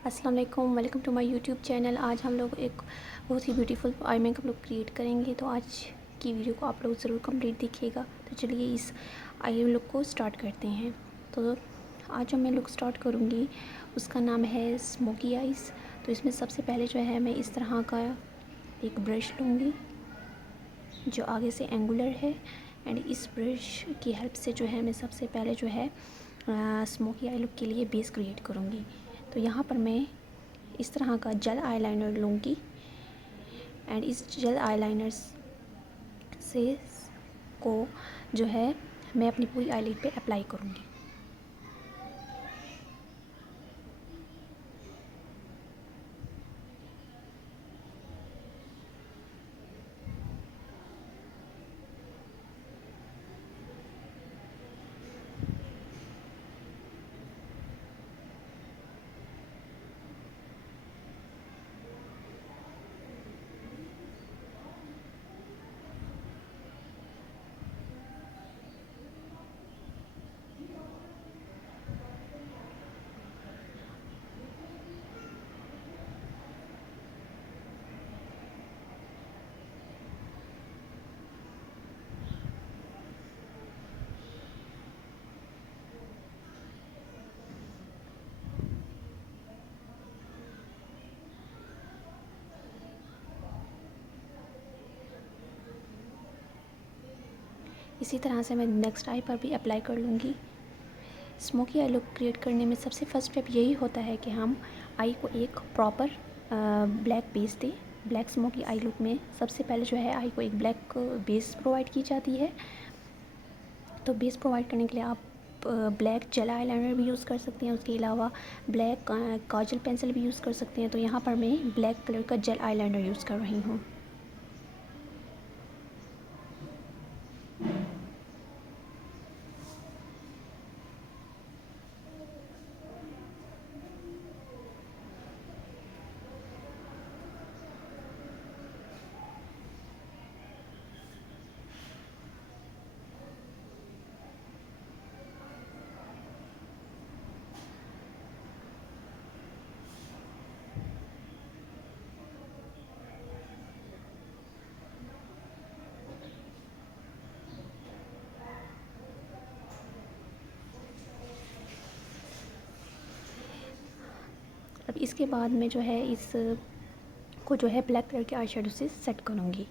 अस्सलाम वालेकुम, welcome to my YouTube channel. आज हम लोग एक बहुत ही beautiful eye makeup look create करेंगे, तो आज की वीडियो को आप लोग ज़रूर कंप्लीट देखिएगा। तो चलिए इस आई लुक को स्टार्ट करते हैं। तो आज जो मैं लुक स्टार्ट करूँगी उसका नाम है स्मोकी आइज़। तो इसमें सबसे पहले जो है मैं इस तरह का एक ब्रश लूँगी जो आगे से एंगुलर है, एंड इस ब्रश की हेल्प से जो है मैं सबसे पहले जो है स्मोकी आई लुक के लिए बेस क्रिएट करूँगी। तो यहाँ पर मैं इस तरह का जेल आईलाइनर लूँगी एंड इस जेल आईलाइनर से को जो है मैं अपनी पूरी आईलिड पे अप्लाई करूँगी। इसी तरह से मैं नेक्स्ट आई पर भी अप्लाई कर लूँगी। स्मोकी आई लुक क्रिएट करने में सबसे फर्स्ट स्टेप यही होता है कि हम आई को एक प्रॉपर ब्लैक बेस दें। ब्लैक स्मोकी आई लुक में सबसे पहले जो है आई को एक ब्लैक बेस प्रोवाइड की जाती है। तो बेस प्रोवाइड करने के लिए आप ब्लैक जेल आईलाइनर भी यूज़ कर सकते हैं, उसके अलावा ब्लैक काजल पेंसिल भी यूज़ कर सकते हैं। तो यहाँ पर मैं ब्लैक कलर का जेल आईलाइनर यूज़ कर रही हूँ। अब इसके बाद मैं जो है इस को जो है ब्लैक कलर के आई शेडो से सेट करूँगी।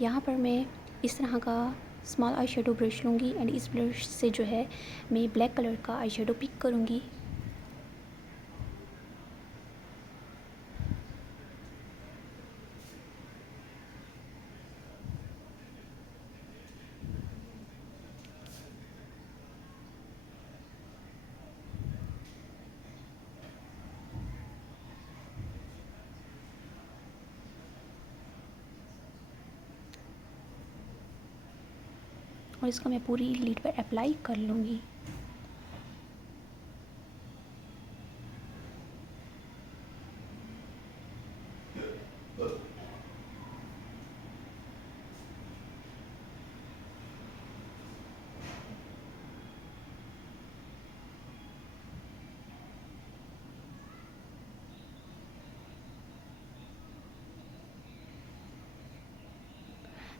यहाँ पर मैं इस तरह का स्मॉल आई शेडो ब्रश लूँगी एंड इस ब्रश से जो है मैं ब्लैक कलर का आई शेडो पिक करूँगी। और इसको मैं पूरी लिड पर अप्लाई कर लूँगी।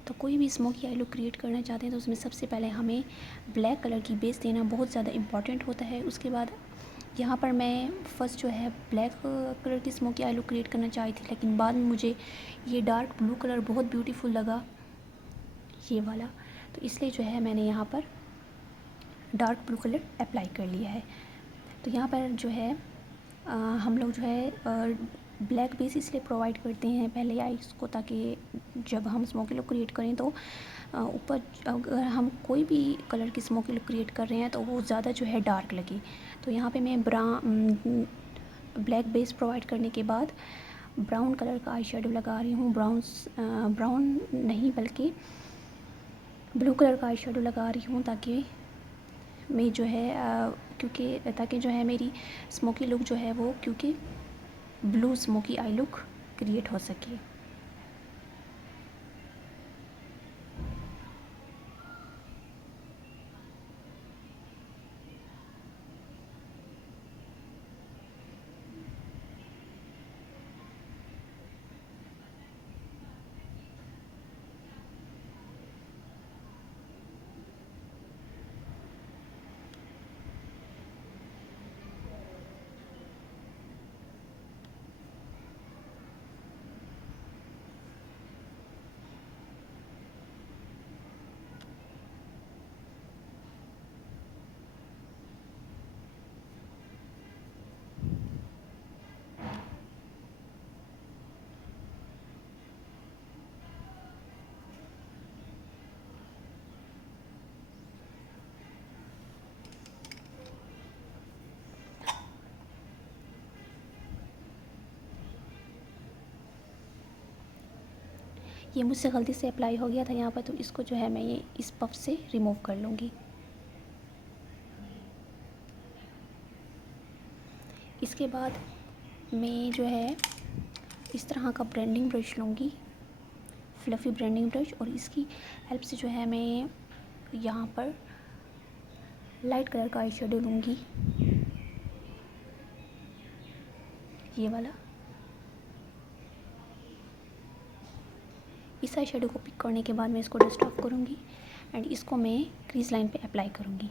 तो कोई भी स्मोकी आई लुक क्रिएट करना चाहते हैं तो उसमें सबसे पहले हमें ब्लैक कलर की बेस देना बहुत ज़्यादा इम्पॉर्टेंट होता है। उसके बाद यहाँ पर मैं फ़र्स्ट जो है ब्लैक कलर की स्मोकी आई लुक क्रिएट करना चाही थी, लेकिन बाद में मुझे ये डार्क ब्लू कलर बहुत ब्यूटीफुल लगा, ये वाला। तो इसलिए जो है मैंने यहाँ पर डार्क ब्लू कलर अप्लाई कर लिया है। तो यहाँ पर जो है हम लोग जो है ब्लैक बेस इसलिए प्रोवाइड करते हैं पहले आइस को, ताकि जब हम स्मोकी लुक क्रिएट करें तो ऊपर अगर हम कोई भी कलर की स्मोकी लुक क्रिएट कर रहे हैं तो वो ज़्यादा जो है डार्क लगे। तो यहाँ पे मैं ब्लैक बेस प्रोवाइड करने के बाद ब्राउन कलर का आई शेडो लगा रही हूँ। ब्राउन नहीं बल्कि ब्लू कलर का आई शेडो लगा रही हूँ, ताकि मैं जो है ताकि जो है मेरी स्मोकी लुक जो है वो क्योंकि blue smoky I look create हो सके। ये मुझसे गलती से अप्लाई हो गया था यहाँ पर, तो इसको जो है मैं ये इस पफ से रिमूव कर लूँगी। इसके बाद मैं जो है इस तरह का ब्रांडिंग ब्रश लूँगी, फ्लफ़ी ब्रांडिंग ब्रश, और इसकी हेल्प से जो है मैं यहाँ पर लाइट कलर का आई शेडो लूँगी, ये वाला। इस आई शेडो को पिक करने के बाद मैं इसको डस्ट ऑफ करूँगी एंड इसको मैं क्रीज लाइन पे अप्लाई करूँगी।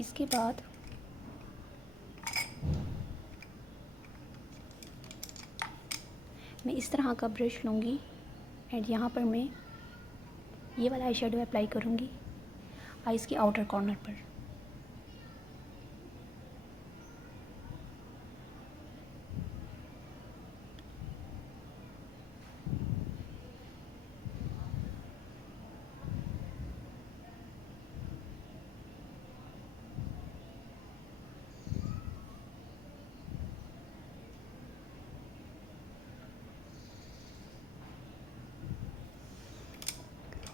इसके बाद मैं इस तरह का ब्रश लूँगी एंड यहाँ पर मैं ये वाला आई शेडो अप्लाई करूँगी आइज़ के आउटर कॉर्नर पर।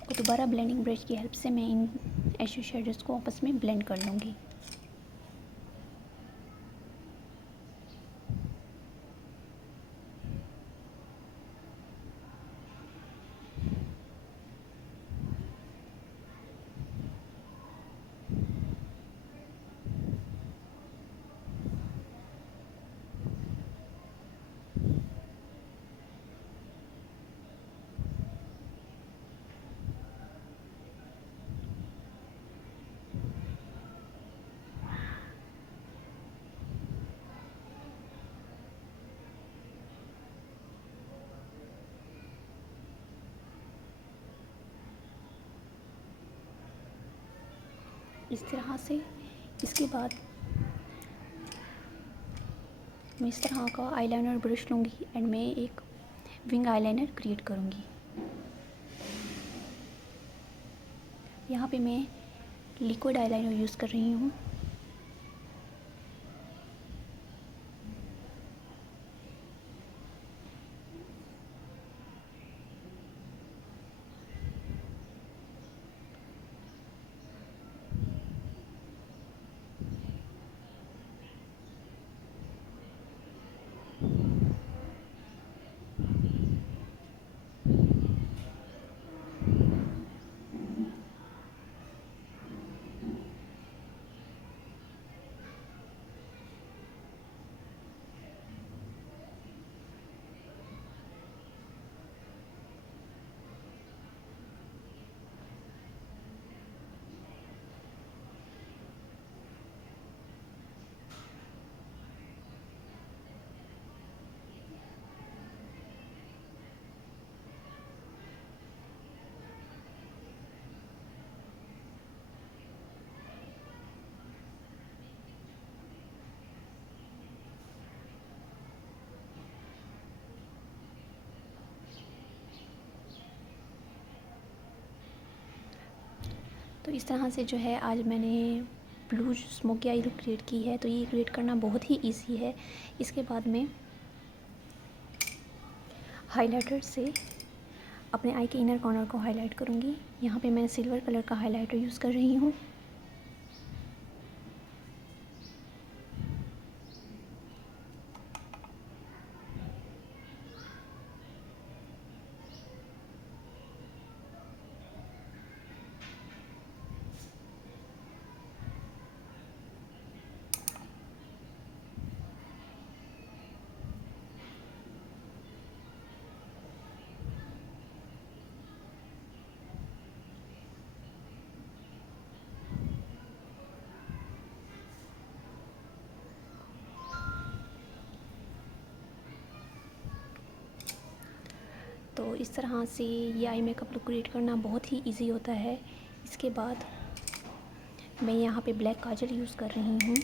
और दोबारा ब्लेंडिंग ब्रश की हेल्प से मैं इन ऐशे शेडोज़ को आपस में ब्लेंड कर लूँगी। इस तरह से इसके बाद मैं इस तरह का आईलाइनर ब्रश लूँगी एंड मैं एक विंग आईलाइनर क्रिएट करूँगी। यहाँ पे मैं लिक्विड आईलाइनर यूज़ कर रही हूँ। तो इस तरह से जो है आज मैंने blue smoky I look create की है। तो ये क्रिएट करना बहुत ही इजी है। इसके बाद में हाइलाइटर से अपने आई के इनर कॉर्नर को हाईलाइट करूँगी। यहाँ पे मैं सिल्वर कलर का हाइलाइटर यूज़ कर रही हूँ। तो इस तरह से ये आई मेकअप लुक क्रिएट करना बहुत ही इजी होता है। इसके बाद मैं यहाँ पे ब्लैक काजल यूज़ कर रही हूँ।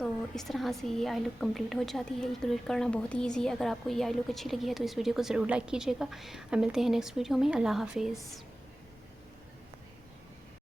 तो इस तरह से ये आई लुक कंप्लीट हो जाती है। ये क्रिएट करना बहुत ही ईजी है। अगर आपको ये आई लुक अच्छी लगी है तो इस वीडियो को ज़रूर लाइक कीजिएगा। अब मिलते हैं नेक्स्ट वीडियो में। अल्लाह हाफिज़।